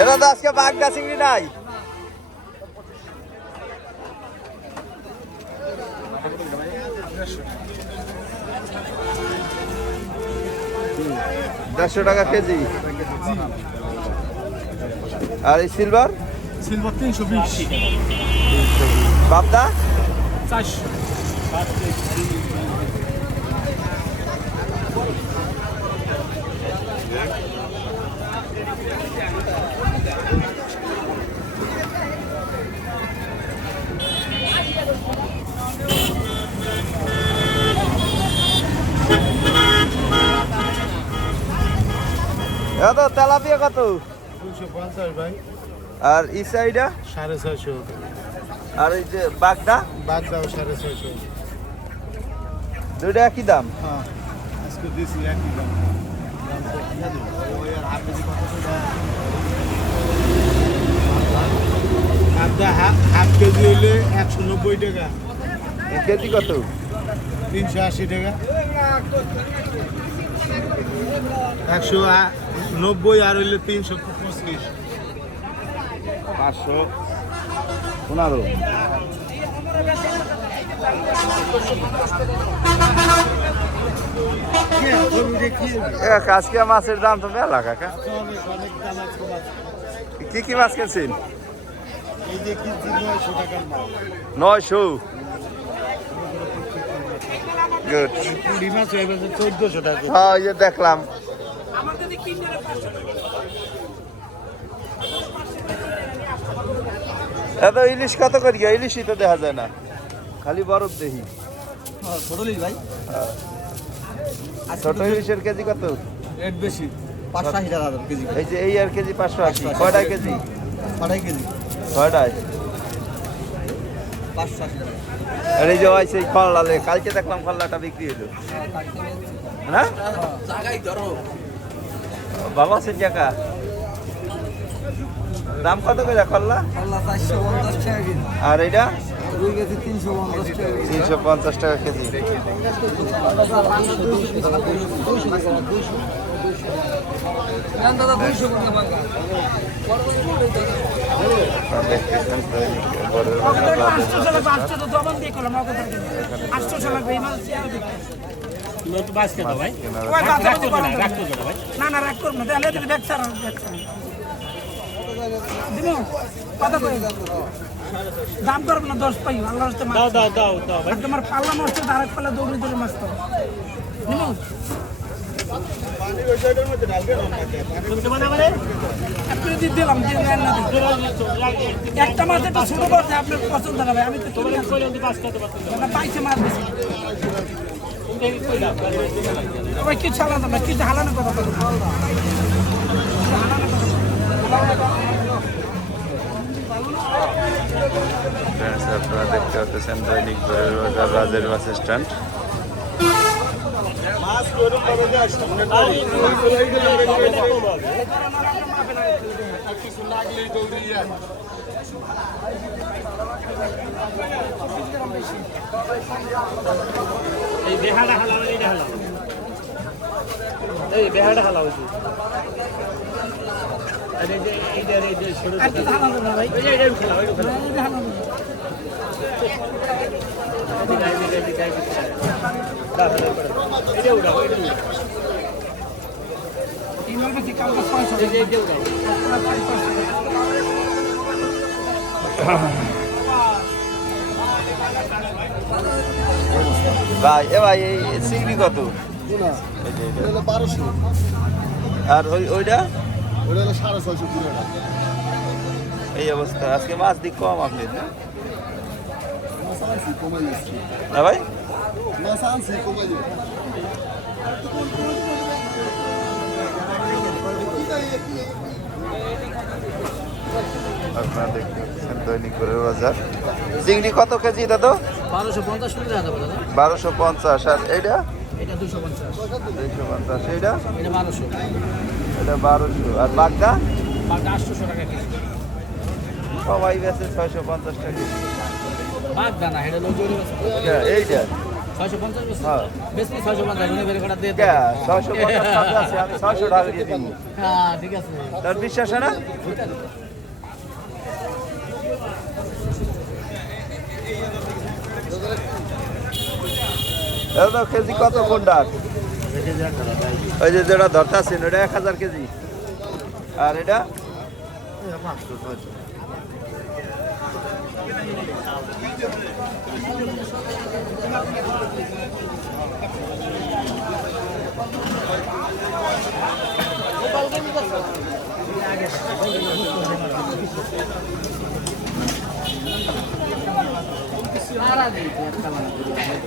এটা তো আজকে বাগদা চিংড়ি নাই। দেড়শো টাকা কেজি। আর এই সিলভার সিলভার তিনশো বিশ। বাপদা? চারশো। কত? দুশো পঞ্চাশ ভাই। আর এই সাইডা? সাড়ে ছয়শো আর এই যে বাগদা? বাদ দাও সাড়ে ছয়শো দুইটা একই দাম? হ্যাঁ আজকে দিছি একই দাম। হাফ কেজি কত হইলে একশো নব্বই টাকা। কেজি কত? তিনশো আশি টাকা। একশো নব্বই আর হইলে তিনশো পঁচিশ। পাঁচশো পনেরো। আজকে মাছের দাম তো মেলা কাকা। কি কি মাছ কিনছেন? এই যে কিনছি নয়শো গুড মাছ চোদ্দশো টাকা। হ্যাঁ ওই যে দেখলাম এত ইলিশ কত করি? ইলিশই তো দেখা যায় না। খালি বরফ দেখি। ছোটলিস ভাই। ছোট ইলিশের কেজি কত? রেট বেশি। পাঁচশো আশি টাকা কেজি এই যে এই আর কেজি পাঁচশো আশি। কয়টায় কেজি? আড়াই কেজি। ছয়টায়। পাঁচশো আশি টাকা। আর এই যে ওই সেই খল্লালে কালকে দেখলাম খল্লাটা বিক্রি হলো হ্যাঁ। জায়গায় ধরো। বাবা আছে টাকা। দাম কত করে কেজি। আর এটা? দুই কেজি তিনশো পঞ্চাশ টাকা কেজি। আটশো লাগবে মাছ। না। না রাগ করব তাহলে দিমু করব না দশ পাই আল্লাহ হস্তে মাছ দাও দাও দাও আর তোমার পাল্লা মাছ তো আরেক পাল্লা দৌড়ি দৌড়ি মাছ তো না। একটা মাছ একটু ছোট করছে আপনার পছন্দ হবে আমি তো পাইছে মাছ কিছু আলাদা না কিছু হালানো কথা আপনারা দেখতে পাচ্ছেন দৈনিক বাজার রাজের বাস স্ট্যান্ড। এই বেহাড়া হালাও এইটা হালাও এই বেহাড়া হালাও আর যে এইটা এই যে ছোট আর না। ভাই, এ ভাই, এই চিংড়ি কত? বারোশো আর ওই, ওইটা? টাকা এই অবস্থা, আজকে মাছ দিক কম আপনি না? না ভাই? মাছ আপনারা দেখতে পাচ্ছেন দৈনিক ভোরের বাজার। চিংড়ি কত কেজি দাদু? বারোশো পঞ্চাশ আর এইটা? দুশো পঞ্চাশ। এইটা? এটা বারোশো। আর বাগদা? সবাই বেছে ছয়শো পঞ্চাশ টাকা কে, এইটা। ছয়শো পঞ্চাশ হ্যাঁ। ছয়শো পঞ্চাশ করে আমি ছয়শো টাকা দিয়ে দিব। হ্যাঁ ঠিক আছে। তার বিশ্বাস হয় না? এগুলো কেজি কত কোনটা ওই যে যেটা ধরতাছেন ওটা এক হাজার কেজি। আর এটা?